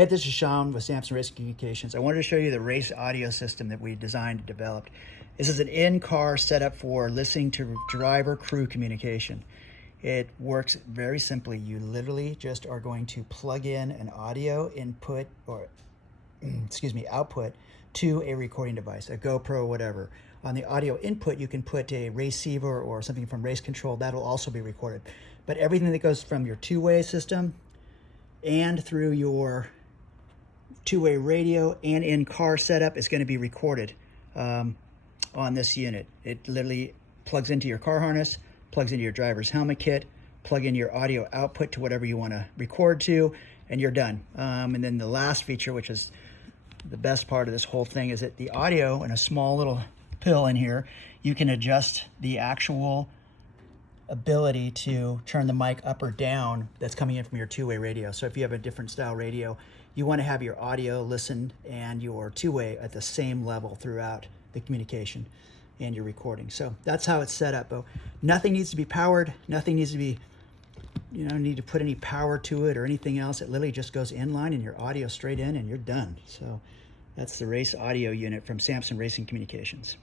Hey, this is Sean with Samson Racing Communications. I wanted to show you the race audio system that we designed and developed. This is an in-car setup for listening to driver crew communication. It works very simply. You literally just are going to plug in an audio input or output to a recording device, a GoPro, whatever. On the audio input, you can put a receiver or something from Race Control. That'll also be recorded. But everything that goes from your two-way system and through your two-way radio and in-car setup is going to be recorded on this unit. It literally plugs into your car harness, plugs into your driver's helmet kit, plug in your audio output to whatever you want to record to, and you're done. And then the last feature, which is the best part of this whole thing, is that the audio in a small little pill in here, you can adjust the actual ability to turn the mic up or down that's coming in from your two-way radio. So if you have a different style radio, you want to have your audio listen and your two-way at the same level throughout the communication and your recording. So that's how it's set up. But nothing needs to be powered. Nothing needs to be, need to put any power to it or anything else. It literally just goes inline and your audio straight in and you're done. So that's the race audio unit from Samson Racing Communications.